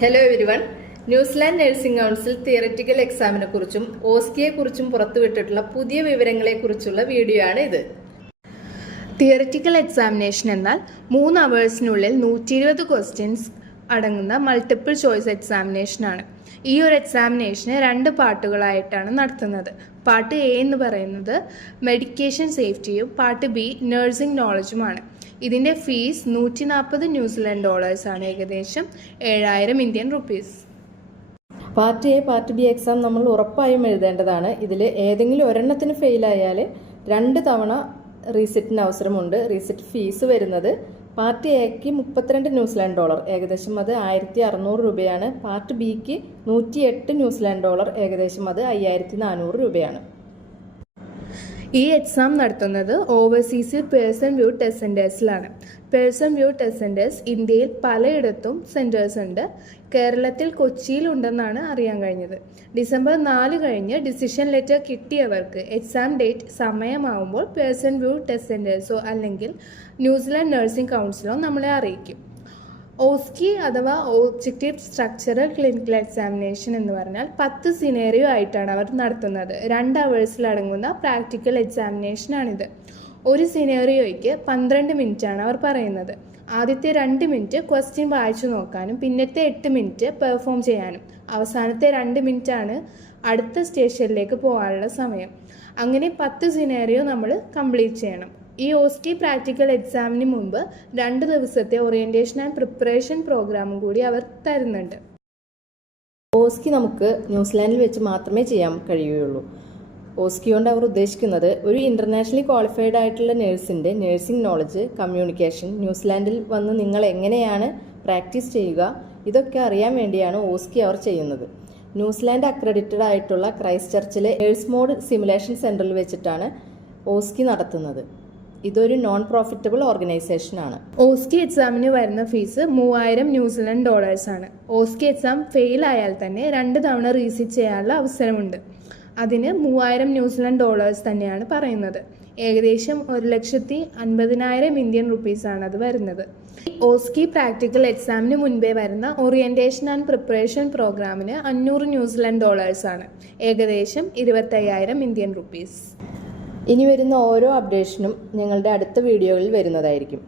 Hello everyone. New Zealand nursing council theoretical എക്സാമിനെ കുറിച്ചും ഓസ്കിയെ കുറിച്ചും പുറത്തുവിട്ടിട്ടുള്ള പുതിയ വിവരങ്ങളെ കുറിച്ചുള്ള വീഡിയോ ആണ് ഇത്. തിയററ്റിക്കൽ എക്സാമിനേഷൻ എന്നാൽ 3 അവേഴ്സിനുള്ളിൽ 120 ക്വസ്റ്റ്യൻസ് അടങ്ങുന്ന മൾട്ടിപ്പിൾ ചോയ്സ് എക്സാമിനേഷനാണ്. ഈ ഒരു എക്സാമിനേഷന് 2 പാർട്ടുകളായിട്ടാണ് നടത്തുന്നത്. പാർട്ട് എ എന്ന് പറയുന്നത് മെഡിക്കേഷൻ സേഫ്റ്റിയും പാർട്ട് ബി നഴ്സിംഗ് നോളജുമാണ്. ഇതിൻ്റെ ഫീസ് $140 ആണ്, ഏകദേശം 7000 Indian rupees. Part A part B exam നമ്മൾ ഉറപ്പായും എഴുതേണ്ടതാണ്. ഇതിൽ ഏതെങ്കിലും ഒരെണ്ണത്തിന് ഫെയിലായാൽ 2 തവണ റീസിറ്റിന് അവസരമുണ്ട്. റീസിറ്റ് ഫീസ് വരുന്നത് പാർട്ട് എക്ക് $32 ഏകദേശം അത് 1600 രൂപയാണ്. പാർട്ട് ബിക്ക് $108 ഏകദേശം അത് 5400 രൂപയാണ്. ഈ എക്സാം നടത്തുന്നത് ഓവർസീസിൽ പേഴ്സൺ വ്യൂ ടെസ്റ്റ് സെൻറ്റേഴ്സിലാണ്. പേഴ്സൺ വ്യൂ ടെസ്റ്റ് സെൻറ്റേഴ്സ് ഇന്ത്യയിൽ പലയിടത്തും സെൻറ്റേഴ്സ് ഉണ്ട്. കേരളത്തിൽ കൊച്ചിയിലുണ്ടെന്നാണ് അറിയാൻ കഴിഞ്ഞത്. ഡിസംബർ 4 കഴിഞ്ഞ് ഡിസിഷൻ ലെറ്റർ കിട്ടിയവർക്ക് എക്സാം ഡേറ്റ് സമയമാവുമ്പോൾ പേഴ്സൺ വ്യൂ ടെസ്റ്റ് സെൻറ്റേഴ്സോ അല്ലെങ്കിൽ ന്യൂസിലാൻഡ് നഴ്സിംഗ് കൗൺസിലോ നമ്മളെ അറിയിക്കും. ഓസ്കി അഥവാ ഒബ്ജക്റ്റീവ് സ്ട്രക്ചറൽ ക്ലിനിക്കൽ എക്സാമിനേഷൻ എന്ന് പറഞ്ഞാൽ 10 സിനേറിയോ ആയിട്ടാണ് അവർ നടത്തുന്നത്. 2 അവേഴ്സിലടങ്ങുന്ന പ്രാക്ടിക്കൽ എക്സാമിനേഷനാണിത്. ഒരു സിനേറിയോയ്ക്ക് 12 മിനിറ്റാണ് അവർ പറയുന്നത്. ആദ്യത്തെ 2 മിനിറ്റ് ക്വസ്റ്റ്യൻ വായിച്ചു നോക്കാനും പിന്നത്തെ 8 മിനിറ്റ് പെർഫോം ചെയ്യാനും, അവസാനത്തെ 2 മിനിറ്റാണ് അടുത്ത സ്റ്റേഷനിലേക്ക് പോകാനുള്ള സമയം. അങ്ങനെ 10 സിനേറിയോ നമ്മൾ കംപ്ലീറ്റ് ചെയ്യണം. ഈ ഓസ്കി പ്രാക്ടിക്കൽ എക്സാമിന് മുമ്പ് 2 ദിവസത്തെ ഓറിയന്റേഷൻ ആൻഡ് പ്രിപ്പറേഷൻ പ്രോഗ്രാമും കൂടി അവർ തരുന്നുണ്ട്. ഓസ്കി നമുക്ക് ന്യൂസിലാൻഡിൽ വെച്ച് മാത്രമേ ചെയ്യാൻ കഴിയുകയുള്ളൂ. ഓസ്കി കൊണ്ട് അവർ ഉദ്ദേശിക്കുന്നത് ഒരു ഇന്റർനാഷണലി ക്വാളിഫൈഡ് ആയിട്ടുള്ള നേഴ്സിൻ്റെ നേഴ്സിംഗ് നോളജ്, കമ്മ്യൂണിക്കേഷൻ, ന്യൂസിലാൻഡിൽ വന്ന് നിങ്ങൾ എങ്ങനെയാണ് പ്രാക്ടീസ് ചെയ്യുക, ഇതൊക്കെ അറിയാൻ വേണ്ടിയാണ് ഓസ്കി അവർ ചെയ്യുന്നത്. ന്യൂസിലാൻഡ് അക്രഡിറ്റഡ് ആയിട്ടുള്ള ക്രൈസ്റ്റ് ചർച്ചിലെ നേഴ്സ് മോഡ് സിമുലേഷൻ സെൻറ്ററിൽ വെച്ചിട്ടാണ് ഓസ്കി നടത്തുന്നത്. ഇതൊരു നോൺ പ്രോഫിറ്റബിൾ ഓർഗനൈസേഷൻ ആണ്. ഓസ്കി എക്സാമിന് വരുന്ന ഫീസ് $3000 ആണ്. ഓസ്കി എക്സാം ഫെയിൽ ആയാൽ തന്നെ 2 തവണ റീസിറ്റ് ചെയ്യാനുള്ള അവസരമുണ്ട്. അതിന് $3000 തന്നെയാണ് പറയുന്നത്. ഏകദേശം 1,50,000 ഇന്ത്യൻ റുപ്പീസ് ആണ് അത് വരുന്നത്. ഓസ്കി പ്രാക്ടിക്കൽ എക്സാമിന് മുൻപേ വരുന്ന ഓറിയന്റേഷൻ ആൻഡ് പ്രിപ്പറേഷൻ പ്രോഗ്രാമിന് $500 ആണ്, ഏകദേശം 25,000 ഇന്ത്യൻ റുപ്പീസ്. ഇനി വരുന്ന ഓരോ അപ്ഡേഷനും ഞങ്ങളുടെ അടുത്ത വീഡിയോയിൽ വരുന്നതായിരിക്കും.